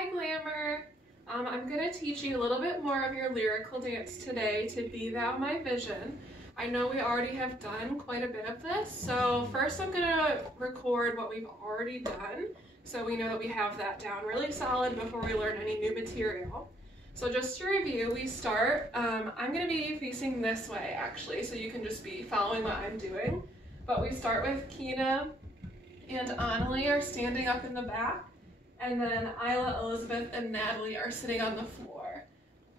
Hi Glamour! I'm going to teach you a little bit more of your lyrical dance today to Be Thou My Vision. I know we already have done quite a bit of this, so first I'm going to record what we've already done so we know that we have that down really solid before we learn any new material. So just to review, we start, I'm going to be facing this way actually, so you can just be following what I'm doing. But we start with Kina and Annalie are standing up in the back, and then Isla, Elizabeth, and Natalie are sitting on the floor.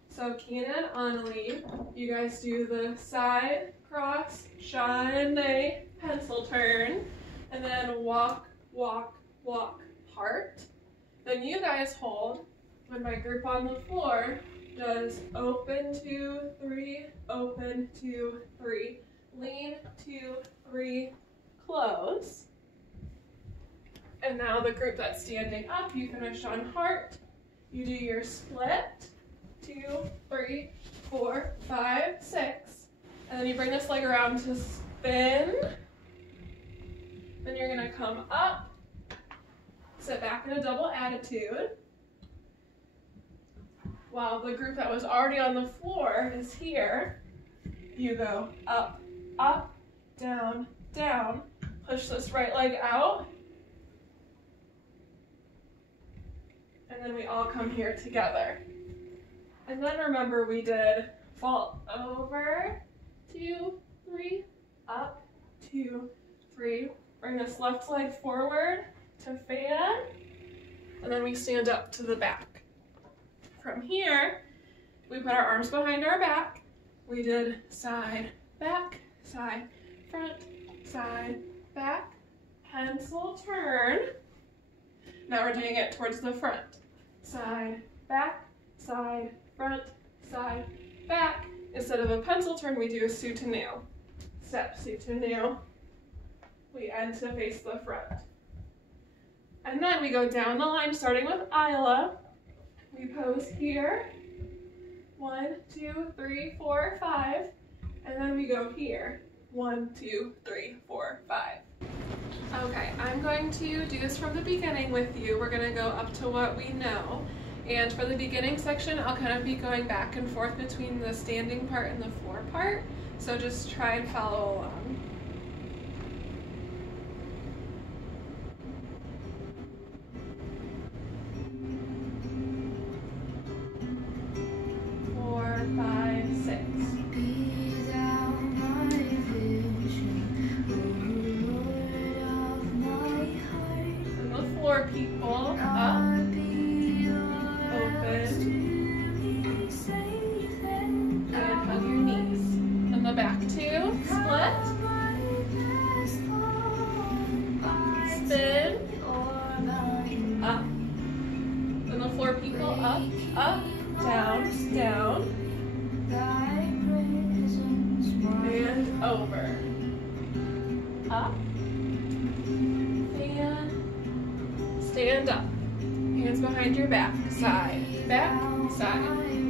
So Kina and Annalie, you guys do the side, cross, chaîné, pencil turn, and then walk, walk, walk, heart. Then you guys hold when my group on the floor does open, 2, 3, open, 2, 3, lean, 2, 3, close. And now the group that's standing up, you finish on heart. You do your split, 2, 3, 4, 5, 6. And then you bring this leg around to spin. Then you're gonna come up, sit back in a double attitude. While the group that was already on the floor is here, you go up, up, down, down. Push this right leg out. And then we all come here together. And then remember we did fall over, 2, 3, up, 2, 3. Bring this left leg forward to fan. And then we stand up to the back. From here, we put our arms behind our back. We did side, back, front, side, back, pencil turn. Now we're doing it towards the front. Side, front, side, back. Instead of a pencil turn, we do a soutenu. Step, soutenu. We end to face the front. And then we go down the line, starting with Isla. We pose here. 1, 2, 3, 4, 5. And then we go here. 1, 2, 3, 4, 5. Okay, I'm going to do this from the beginning with you. We're going to go up to what we know. And for the beginning section, I'll kind of be going back and forth between the standing part and the floor part. So just try and follow along. People up, open, and hug your knees. And the back 2, split, spin, up. And the floor people up, up, down, down, and over, up. Stand up. Hands behind your back. Side,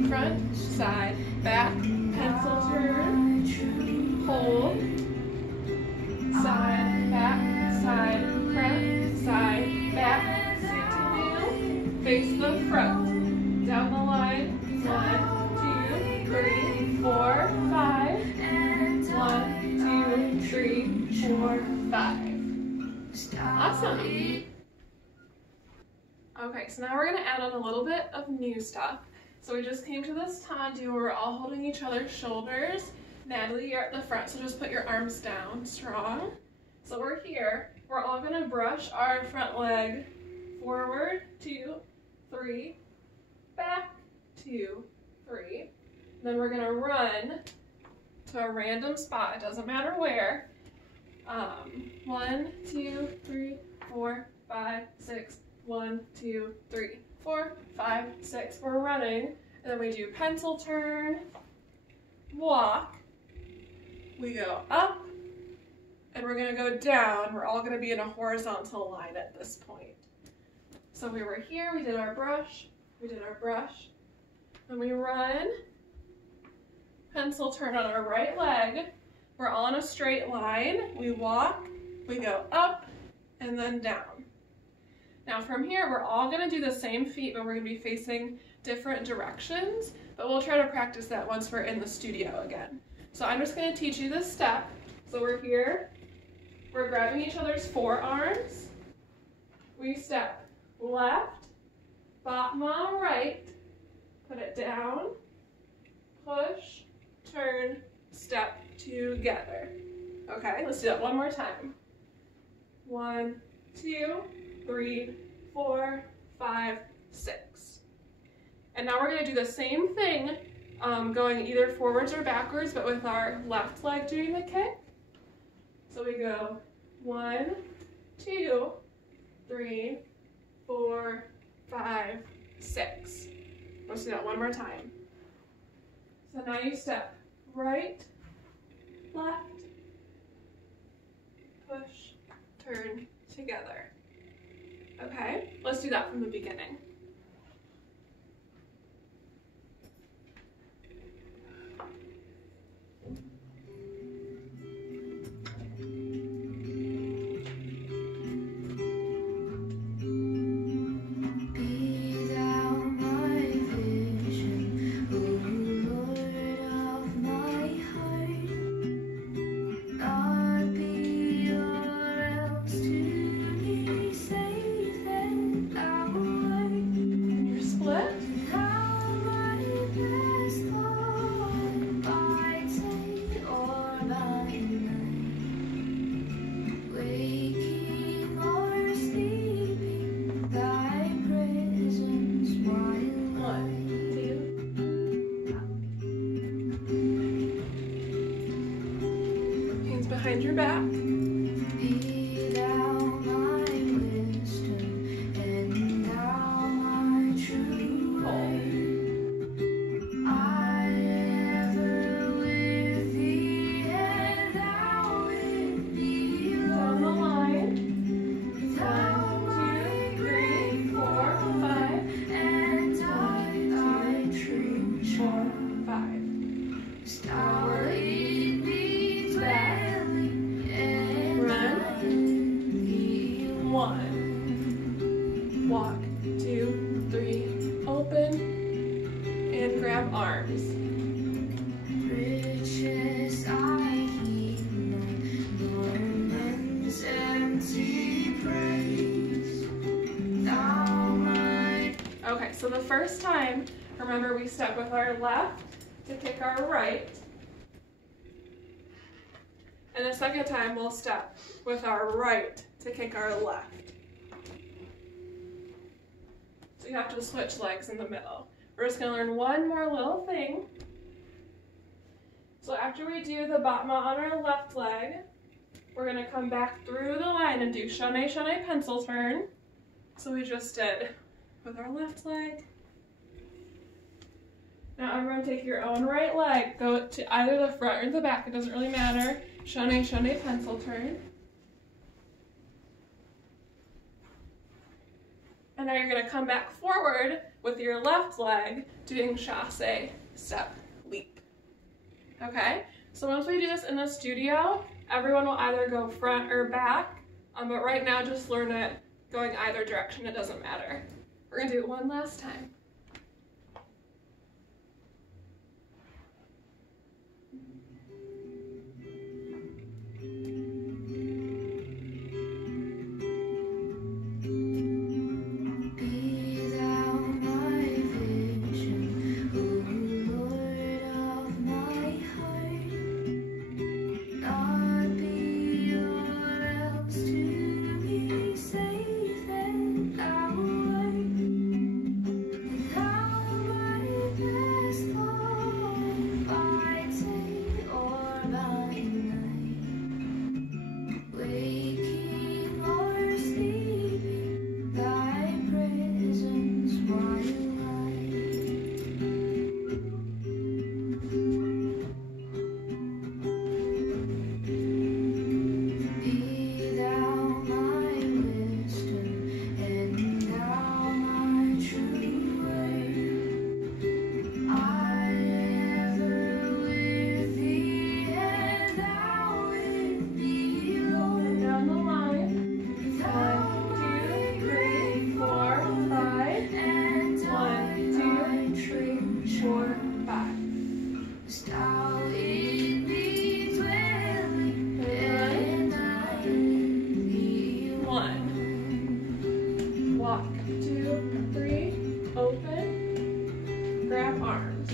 front, side, back. Pencil turn. Hold. Side, front, side, back. Soutenu. Face the front. Down the line. 1, 2, 3, 4, 5. 1, 2, 3, 4, 5. Awesome. Okay, so now we're going to add on a little bit of new stuff. So we just came to this tendu where we're all holding each other's shoulders. Natalie, you're at the front, so just put your arms down strong. So we're here. We're all going to brush our front leg forward, 2, 3, back, 2, 3. Then we're going to run to a random spot. It doesn't matter where. 1, 2, 3, 4, 5, 6. 1, 2, 3, 4, 5, 6. We're running. And then we do pencil turn, walk. We go up, and we're going to go down. We're all going to be in a horizontal line at this point. So we were here, we did our brush, and we run. Pencil turn on our right leg. We're all in a straight line. We walk, we go up, and then down. Now from here, we're all gonna do the same feet, but we're gonna be facing different directions, but we'll try to practice that once we're in the studio again. So I'm just gonna teach you this step. So we're here, we're grabbing each other's forearms, we step left, bottom on right, put it down, push, turn, step together. Okay, let's do that one more time. 1, 2, 3, 4, 5, 6. And now we're going to do the same thing, going either forwards or backwards, but with our left leg doing the kick. So we go 1, 2, 3, 4, 5, 6. Let's do that one more time. So now you step right, left, push, turn, together. Okay, let's do that from the beginning. Behind your back. Be thou my wisdom, and thou my true way. I ever with thee, and thou with me. Down the line. 1, 2, 3, 4, 5, and I thy true 4, 5. Star in me dwell. 1. Walk, 2, 3, open, and grab arms. Riches I heap, nor men's empty praise. Okay, so the first time, remember we step with our left to kick our right. And the second time we'll step with our right to kick our left. So you have to switch legs in the middle. We're just going to learn one more little thing. So after we do the battement on our left leg, we're going to come back through the line and do shone, shone, pencil turn. So we just did with our left leg. Now everyone take your own right leg, go to either the front or the back, it doesn't really matter. Shone, shone, pencil turn. And now you're going to come back forward with your left leg doing chassé, step, leap. Okay, so once we do this in the studio, everyone will either go front or back, but right now just learn it going either direction, it doesn't matter. We're going to do it one last time. 2, 3, open, grab arms.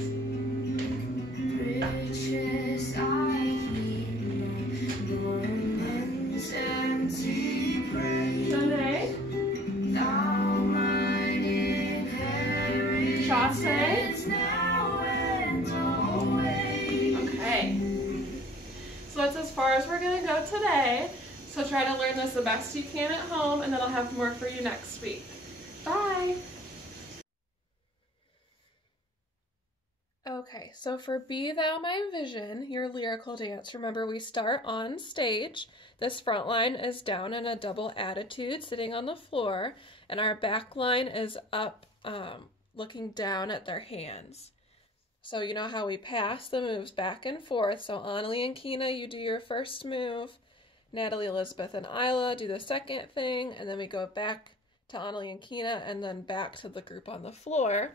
Riches I keep my moments empty praise. Shanae. Thou mine inheritance Chasse. now and always. Okay. So that's as far as we're going to go today. So try to learn this the best you can at home, and then I'll have more for you next week. Bye! Okay, so for Be Thou My Vision, your lyrical dance, remember we start on stage. This front line is down in a double attitude, sitting on the floor, and our back line is up, looking down at their hands. So you know how we pass the moves back and forth. So Annalie and Kina, you do your first move. Natalie, Elizabeth, and Isla do the second thing, and then we go back to Annalie and Kina, and then back to the group on the floor.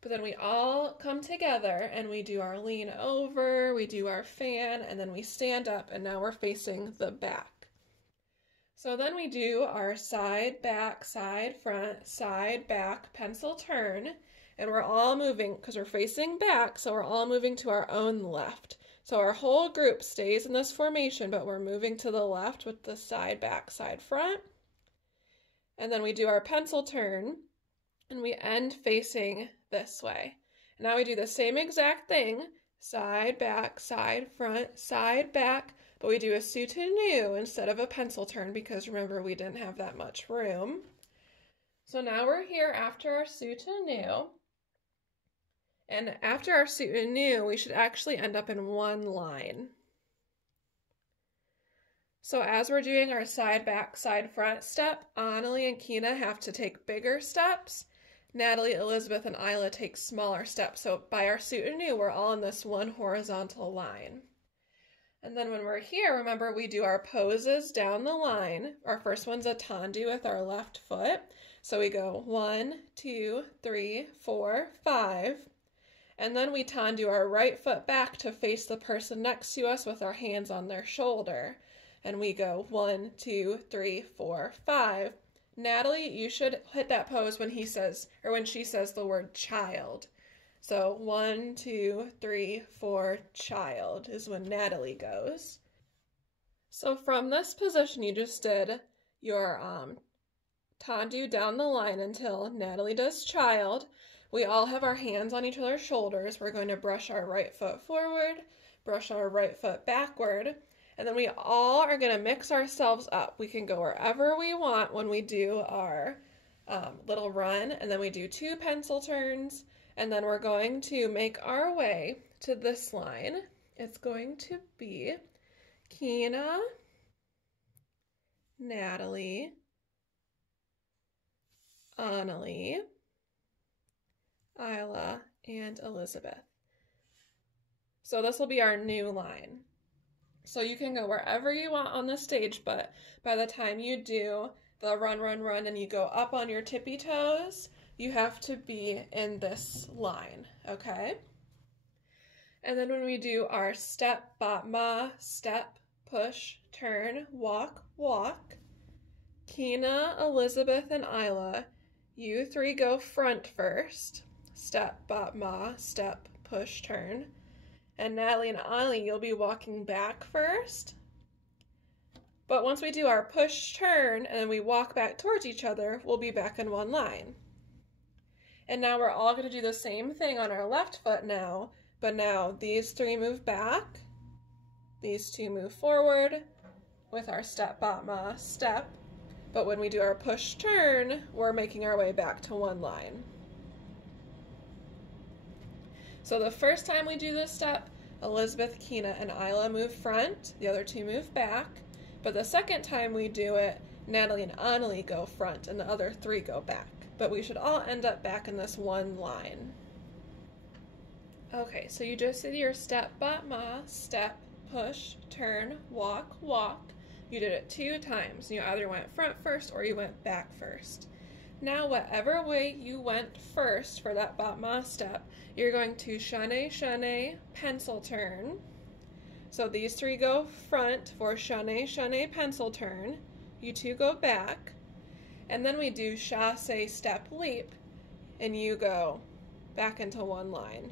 But then we all come together, and we do our lean over, we do our fan, and then we stand up, and now we're facing the back. So then we do our side, front, side, back, pencil turn, and we're all moving, because we're facing back, so we're all moving to our own left. So our whole group stays in this formation, but we're moving to the left with the side, back, side, front. And then we do our pencil turn, and we end facing this way. Now we do the same exact thing, side, back, side, front, side, back, but we do a soutenu instead of a pencil turn because remember we didn't have that much room. So now we're here after our soutenu. And after our soutenu, we should actually end up in one line. So as we're doing our side, back, side, front step, Annalie and Kina have to take bigger steps. Natalie, Elizabeth, and Isla take smaller steps. So by our soutenu, we're all in this one horizontal line. And then when we're here, remember we do our poses down the line. Our first one's a tendu with our left foot. So we go 1, 2, 3, 4, 5. And then we tendu our right foot back to face the person next to us with our hands on their shoulder. And we go 1, 2, 3, 4, 5. Natalie, you should hit that pose when he says, or when she says the word child. So 1, 2, 3, 4, child is when Natalie goes. So from this position, you just did your tendu down the line until Natalie does child. We all have our hands on each other's shoulders. We're going to brush our right foot forward, brush our right foot backward, and then we all are going to mix ourselves up. We can go wherever we want when we do our little run, and then we do 2 pencil turns, and then we're going to make our way to this line. It's going to be Kina, Natalie, Annalie, Isla, and Elizabeth. So this will be our new line. So you can go wherever you want on the stage, but by the time you do the run, run, run, and you go up on your tippy toes, you have to be in this line, okay? And then when we do our step, batma, step, push, turn, walk, walk, Kina, Elizabeth, and Isla, you 3 go front first. Step, batma, step, push, turn. And Natalie and Annalie, you'll be walking back first. But once we do our push, turn, and then we walk back towards each other, we'll be back in one line. And now we're all going to do the same thing on our left foot now, but now these 3 move back, these 2 move forward with our step, batma, step. But when we do our push, turn, we're making our way back to one line. So the first time we do this step, Elizabeth, Kina, and Isla move front, the other 2 move back. But the second time we do it, Natalie and Annalie go front, and the other 3 go back. But we should all end up back in this one line. Okay, so you just did your step, batma, step, push, turn, walk, walk. You did it 2 times. You either went front first or you went back first. Now, whatever way you went first for that batma step, you're going to shane, shane, pencil turn. So these 3 go front for shane, shane, pencil turn. You 2 go back. And then we do chassé step leap, and you go back into one line.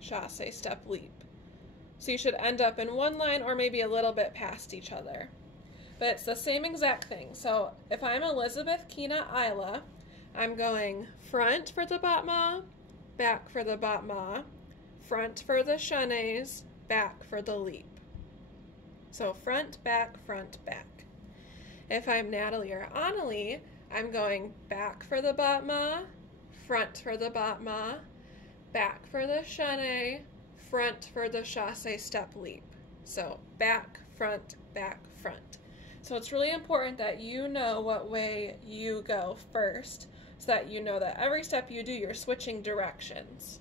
Chassé step leap. So you should end up in one line or maybe a little bit past each other. But it's the same exact thing. So if I'm Elizabeth Kina Isla, I'm going front for the battement, back for the battement, front for the chassés, back for the leap. So front, back, front, back. If I'm Natalie or Annalie, I'm going back for the battement, front for the battement, back for the chassé, front for the chassé step leap. So back, front, front. So it's really important that you know what way you go first, so that you know that every step you do, you're switching directions.